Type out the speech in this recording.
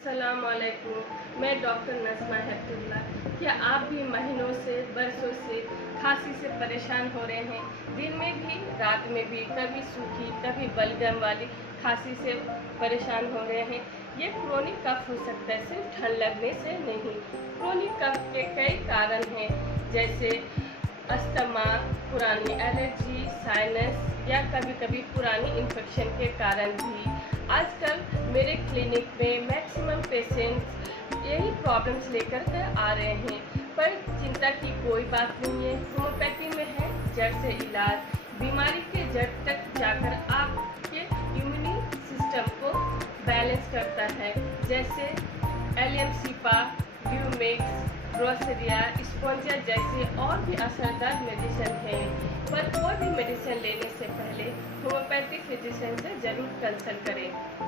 अस्सलामुअलैकुम, मैं डॉक्टर नज़मा हेप्तुल्लाह। क्या आप भी महीनों से बरसों से खांसी से परेशान हो रहे हैं? दिन में भी रात में भी, कभी सूखी कभी बलगम वाली खांसी से परेशान हो रहे हैं? ये क्रोनिक कफ हो सकता है, सिर्फ ठंड लगने से नहीं। क्रोनिक कफ के कई कारण हैं, जैसे अस्थमा, पुरानी एलर्जी, साइनस या कभी कभी पुरानी इन्फेक्शन के कारण भी। आजकल मेरे क्लिनिक में मैक्सिमम पेशेंट्स यही प्रॉब्लम्स लेकर के आ रहे हैं, पर चिंता की कोई बात नहीं है। होम्योपैथी में है जड़ से इलाज, बीमारी के जड़ तक जाकर आपके इम्यूनी सिस्टम को बैलेंस करता है, जैसे एलियमसिपा, ब्यूमिक्स, रोसरिया, स्पॉन्जिया जैसे और भी असरदार मेडिसिन हैं। पर कोई भी मेडिसिन लेने से पहले होम्योपैथिक फिजिशियन से ज़रूर कंसल्ट करें।